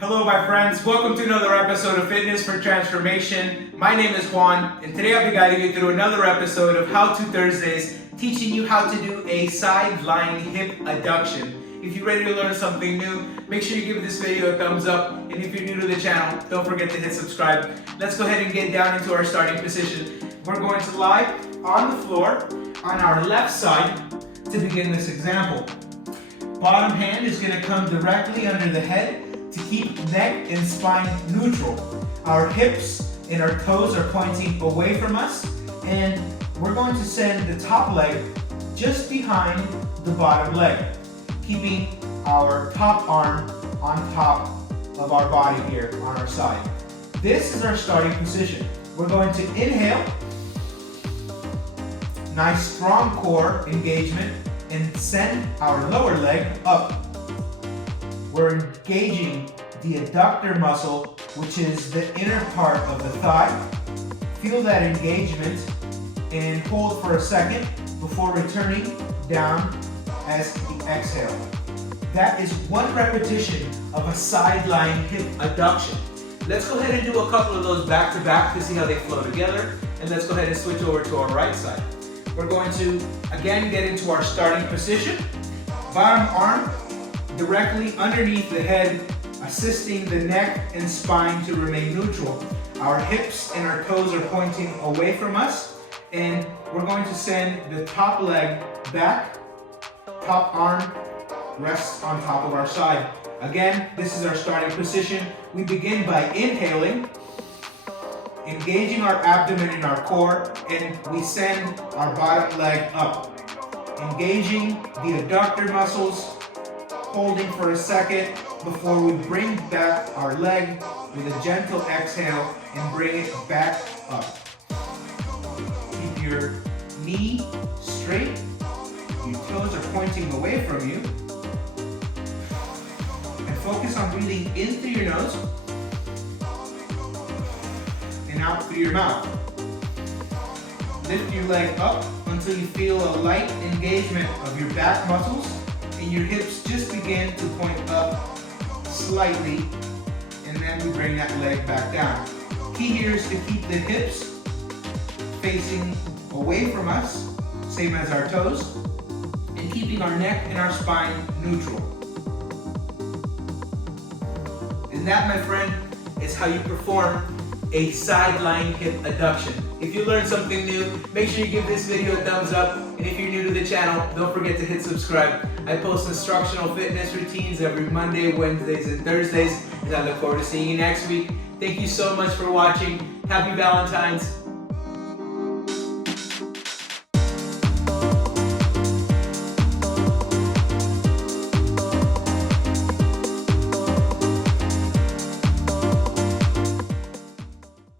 Hello my friends, welcome to another episode of Fitness for Transformation. My name is Juan, and today I'll be guiding you through another episode of How To Thursdays, teaching you how to do a side lying hip adduction. If you're ready to learn something new, make sure you give this video a thumbs up, and if you're new to the channel, don't forget to hit subscribe. Let's go ahead and get down into our starting position. We're going to lie on the floor on our left side to begin this example. Bottom hand is going to come directly under the head to keep neck and spine neutral. Our hips and our toes are pointing away from us, and we're going to send the top leg just behind the bottom leg, keeping our top arm on top of our body here on our side. This is our starting position. We're going to inhale, nice strong core engagement, and send our lower leg up. We're engaging the adductor muscle, which is the inner part of the thigh. Feel that engagement and hold for a second before returning down as the exhale. That is one repetition of a side lying hip adduction. Let's go ahead and do a couple of those back to back to see how they flow together, and let's go ahead and switch over to our right side. We're going to again get into our starting position. Bottom arm directly underneath the head, assisting the neck and spine to remain neutral. Our hips and our toes are pointing away from us, and we're going to send the top leg back, top arm rests on top of our side. Again, this is our starting position. We begin by inhaling, engaging our abdomen and our core, and we send our bottom leg up. Engaging the adductor muscles, holding for a second before we bring back our leg with a gentle exhale and bring it back up. Keep your knee straight, your toes are pointing away from you, and focus on breathing in through your nose and out through your mouth. Lift your leg up until you feel a light engagement of your back muscles, and your hips just begin to point up slightly, and then we bring that leg back down. Key here is to keep the hips facing away from us, same as our toes, and keeping our neck and our spine neutral. And that, my friend, is how you perform a side lying hip adduction. If you learned something new, make sure you give this video a thumbs up, and if you're new to the channel, don't forget to hit subscribe. I post instructional fitness routines every Monday, Wednesdays, and Thursdays, and I look forward to seeing you next week. Thank you so much for watching. Happy Valentine's.